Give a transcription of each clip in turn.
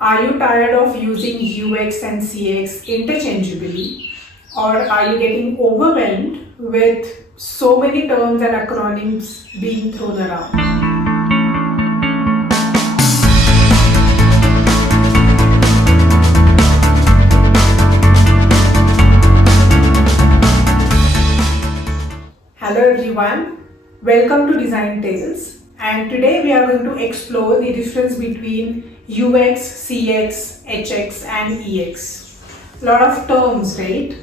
Are you tired of using UX and CX interchangeably? Or are you getting overwhelmed with so many terms and acronyms being thrown around? Hello everyone, welcome to Design Tales, and today we are going to explore the difference between UX, CX, HX and EX. Lot of terms, right?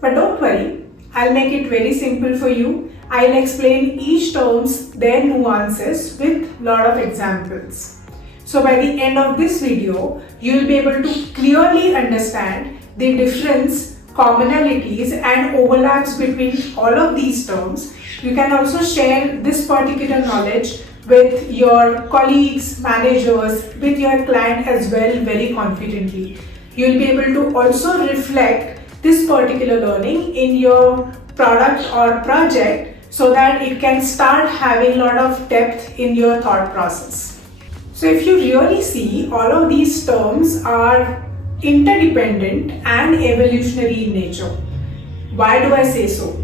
But don't worry, I'll make it very simple for you. I'll explain each terms, their nuances with lot of examples. So by the end of this video, you'll be able to clearly understand the difference, commonalities and overlaps between all of these terms. You can also share this particular knowledge with your colleagues, managers, with your client as well very confidently. You'll be able to also reflect this particular learning in your product or project so that it can start having a lot of depth in your thought process. So if you really see, all of these terms are interdependent and evolutionary in nature. Why do I say so?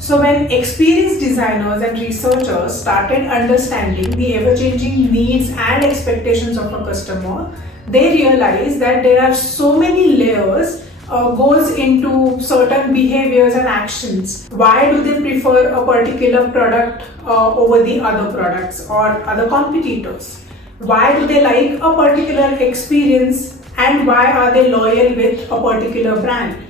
So when experienced designers and researchers started understanding the ever-changing needs and expectations of a customer, they realized that there are so many layers goes into certain behaviors and actions. Why do they prefer a particular product over the other products or other competitors? Why do they like a particular experience and why are they loyal with a particular brand?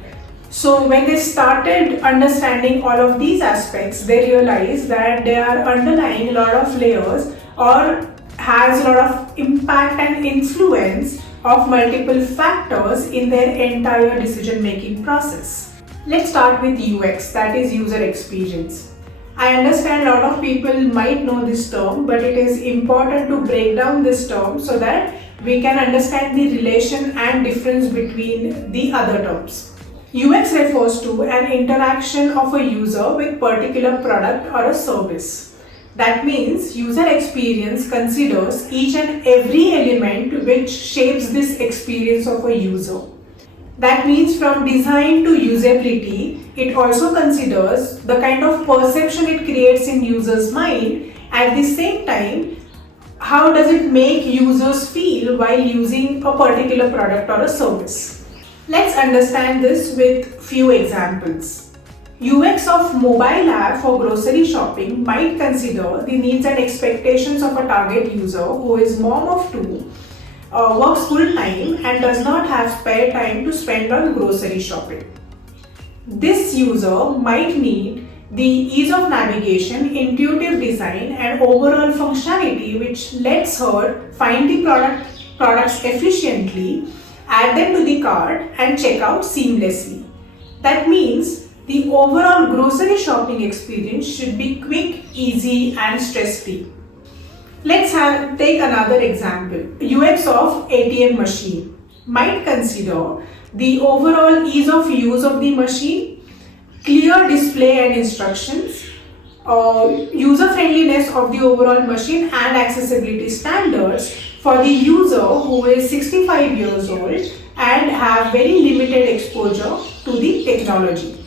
So when they started understanding all of these aspects, they realized that they are underlying a lot of layers or has a lot of impact and influence of multiple factors in their entire decision making process. Let's start with UX, that is user experience. I understand a lot of people might know this term, but it is important to break down this term so that we can understand the relation and difference between the other terms. UX refers to an interaction of a user with particular product or a service. That means user experience considers each and every element which shapes this experience of a user. That means from design to usability, it also considers the kind of perception it creates in users' mind. At the same time, how does it make users feel while using a particular product or a service? Let's understand this with few examples. UX of mobile app for grocery shopping might consider the needs and expectations of a target user who is mom of two, works full time and does not have spare time to spend on grocery shopping. This user might need the ease of navigation, intuitive design and overall functionality which lets her find the products efficiently, add them to the cart and check out seamlessly. That means the overall grocery shopping experience should be quick, easy and stress-free. Let's take another example. UX of ATM machine might consider the overall ease of use of the machine, clear display and instructions, user friendliness of the overall machine and accessibility standards for the user who is 65 years old and have very limited exposure to the technology.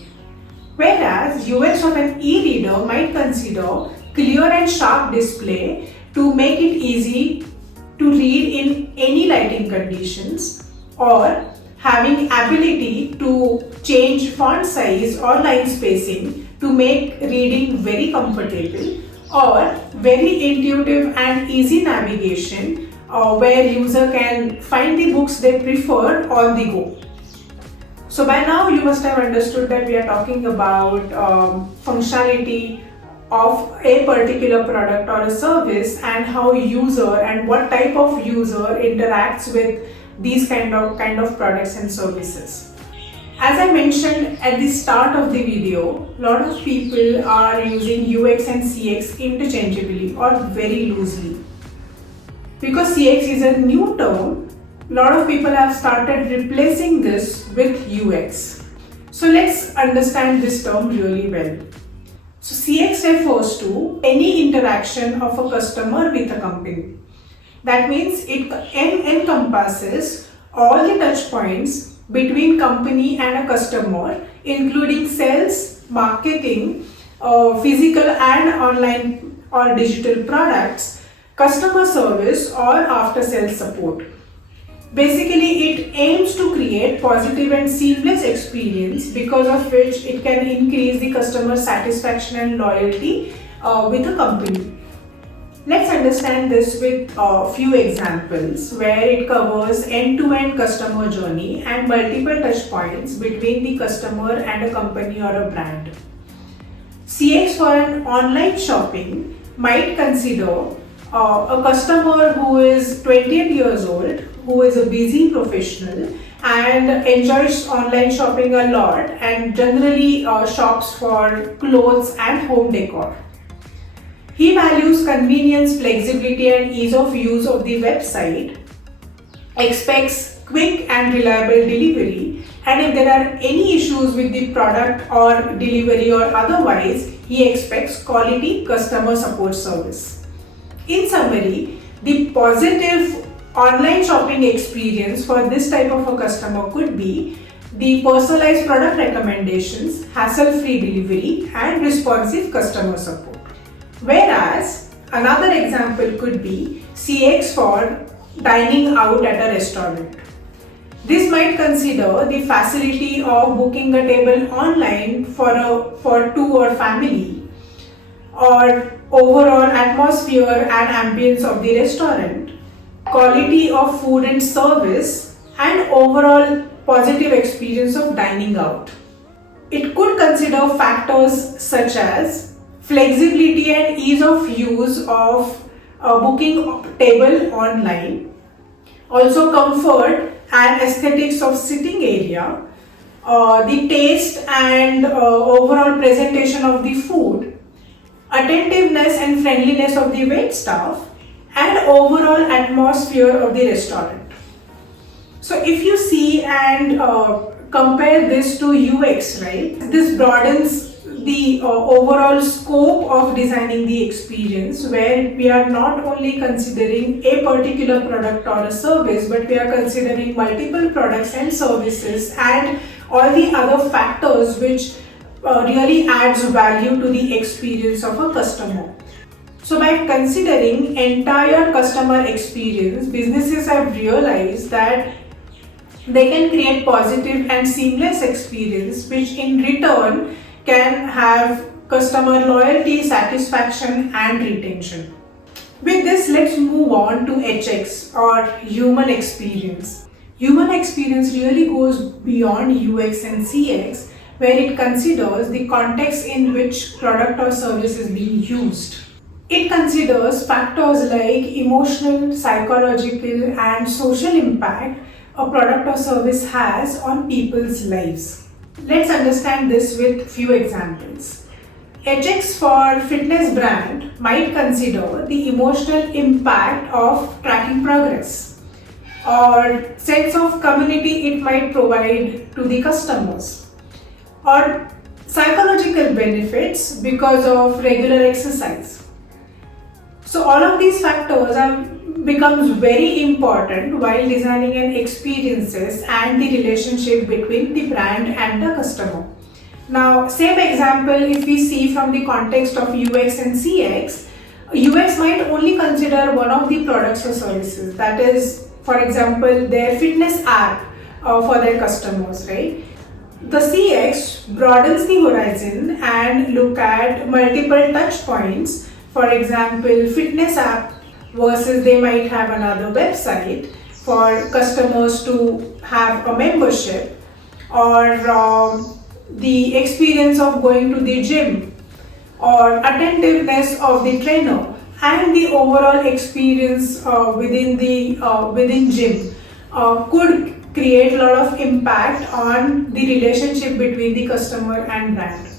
Whereas UX of an e-reader might consider clear and sharp display to make it easy to read in any lighting conditions, or having ability to change font size or line spacing to make reading very comfortable, or very intuitive and easy navigation where user can find the books they prefer on the go. So by now you must have understood that we are talking about functionality of a particular product or a service and how user and what type of user interacts with these kind of products and services. As I mentioned at the start of the video, a lot of people are using UX and CX interchangeably or very loosely. Because CX is a new term, a lot of people have started replacing this with UX. So let's understand this term really well. So CX refers to any interaction of a customer with a company. That means it encompasses all the touch points between company and a customer, including sales, marketing, physical and online or digital products, customer service or after sales support. Basically, it aims to create positive and seamless experience, because of which it can increase the customer satisfaction and loyalty with a company. Let's understand this with a few examples where it covers end-to-end customer journey and multiple touch points between the customer and a company or a brand. CX for an online shopping might consider a customer who is 28 years old, who is a busy professional and enjoys online shopping a lot and generally shops for clothes and home decor. He values convenience, flexibility and ease of use of the website, expects quick and reliable delivery, and if there are any issues with the product or delivery or otherwise, he expects quality customer support service. In summary, the positive online shopping experience for this type of a customer could be the personalized product recommendations, hassle-free delivery and responsive customer support. Whereas another example could be CX for dining out at a restaurant. This might consider the facility of booking a table online for two or family, or overall atmosphere and ambience of the restaurant, quality of food and service, and overall positive experience of dining out. It could consider factors such as flexibility and ease of use of booking table online, also comfort and aesthetics of sitting area, the taste and overall presentation of the food, attentiveness and friendliness of the wait staff, and overall atmosphere of the restaurant. So if you see and compare this to UX, right, this broadens the overall scope of designing the experience, where we are not only considering a particular product or a service, but we are considering multiple products and services and all the other factors which really adds value to the experience of a customer. So by considering entire customer experience, businesses have realized that they can create positive and seamless experience, which in return can have customer loyalty, satisfaction and retention. With this, let's move on to HX or human experience. Human experience really goes beyond UX and CX, where it considers the context in which product or service is being used. It considers factors like emotional, psychological and social impact a product or service has on people's lives. Let's understand this with few examples. HX for fitness brand might consider the emotional impact of tracking progress, or sense of community it might provide to the customers, or psychological benefits because of regular exercise. So all of these factors becomes very important while designing an experiences and the relationship between the brand and the customer. Now, same example if we see from the context of UX and CX, UX might only consider one of the products or services, that is, for example, their fitness app for their customers, right? The CX broadens the horizon and look at multiple touch points. For example, fitness app versus they might have another website for customers to have a membership, or the experience of going to the gym, or attentiveness of the trainer, and the overall experience within gym could create a lot of impact on the relationship between the customer and brand.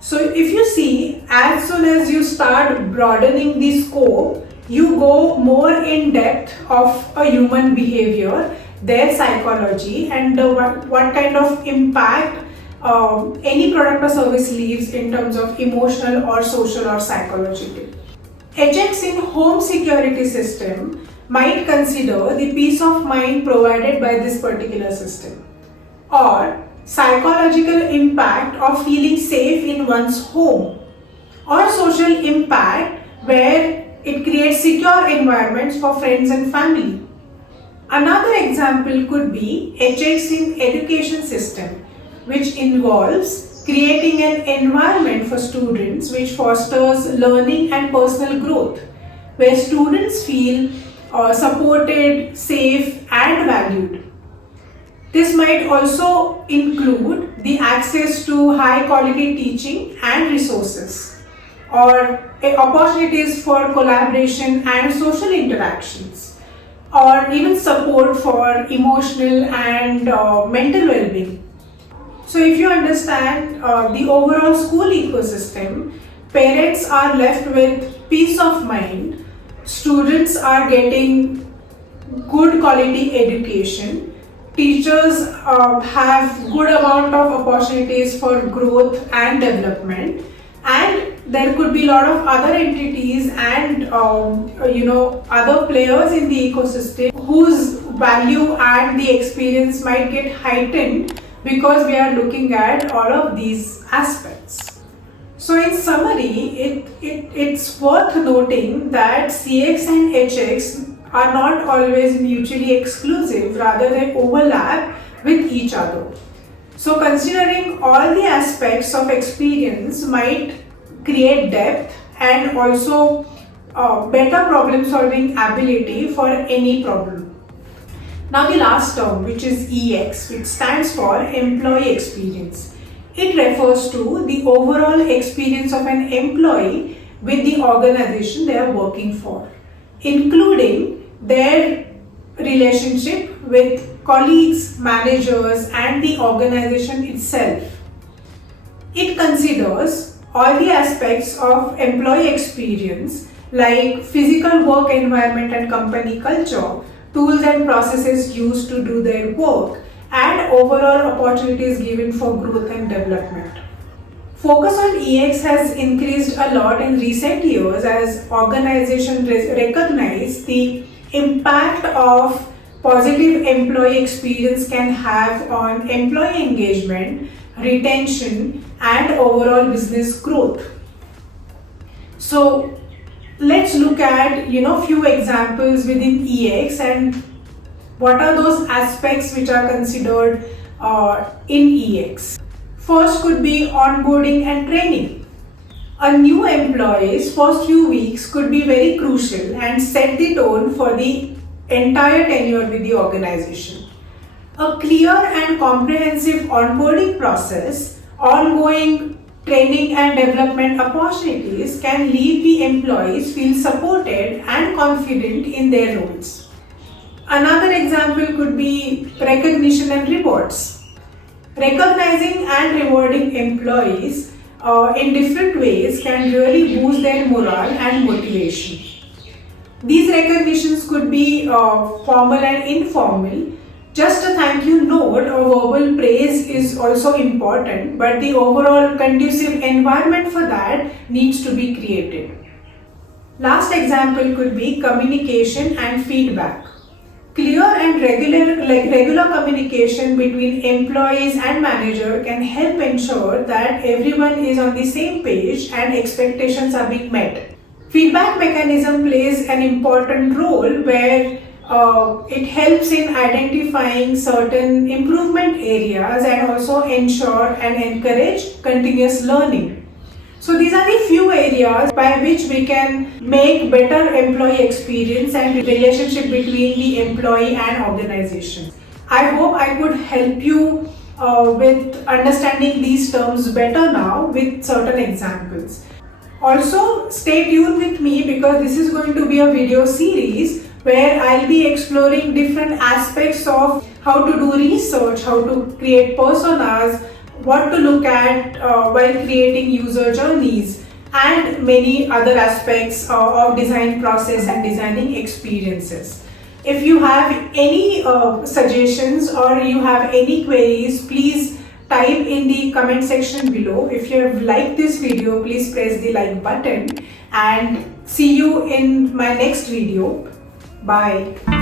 So if you see, as soon as you start broadening the scope, you go more in depth of a human behavior, their psychology, and what kind of impact any product or service leaves in terms of emotional or social or psychological. HX in home security system might consider the peace of mind provided by this particular system, or psychological impact of feeling safe in one's home, or social impact where it creates secure environments for friends and family. Another example could be HX in education system, which involves creating an environment for students which fosters learning and personal growth, where students feel supported, safe and valued. This might also include the access to high quality teaching and resources, or opportunities for collaboration and social interactions, or even support for emotional and mental well-being. So if you understand the overall school ecosystem, parents are left with peace of mind, students are getting good quality education, teachers have good amount of opportunities for growth and development, and there could be a lot of other entities and other players in the ecosystem whose value and the experience might get heightened because we are looking at all of these aspects. So in summary, it's worth noting that CX and HX are not always mutually exclusive, rather they overlap with each other. So considering all the aspects of experience might create depth and also better problem solving ability for any problem. Now the last term, which is EX, which stands for employee experience. It refers to the overall experience of an employee with the organization they are working for, including their relationship with colleagues, managers, and the organization itself. It considers all the aspects of employee experience like physical work environment and company culture, tools and processes used to do their work, and overall opportunities given for growth and development. Focus on EX has increased a lot in recent years as organizations recognize the impact of positive employee experience can have on employee engagement, retention, and overall business growth. So let's look at few examples within EX and what are those aspects which are considered in EX. First could be onboarding and training. A new employee's first few weeks could be very crucial and set the tone for the entire tenure with the organization. A clear and comprehensive onboarding process, ongoing training and development opportunities can leave the employees feel supported and confident in their roles. Another example could be recognition and rewards. Recognizing and rewarding employees in different ways can really boost their morale and motivation. These recognitions could be formal and informal. Just a thank you note or verbal praise is also important, but the overall conducive environment for that needs to be created. Last example could be communication and feedback. Clear and regular communication between employees and manager can help ensure that everyone is on the same page and expectations are being met. Feedback mechanism plays an important role where it helps in identifying certain improvement areas and also ensure and encourage continuous learning. So these are the few areas by which we can make better employee experience and relationship between the employee and organization. I hope I could help you with understanding these terms better now with certain examples. Also stay tuned with me because this is going to be a video series where I'll be exploring different aspects of how to do research, how to create personas, what to look at while creating user journeys, and many other aspects of design process and designing experiences. If you have any suggestions or you have any queries, please type in the comment section below. If you have liked this video, please press the like button and see you in my next video. Bye.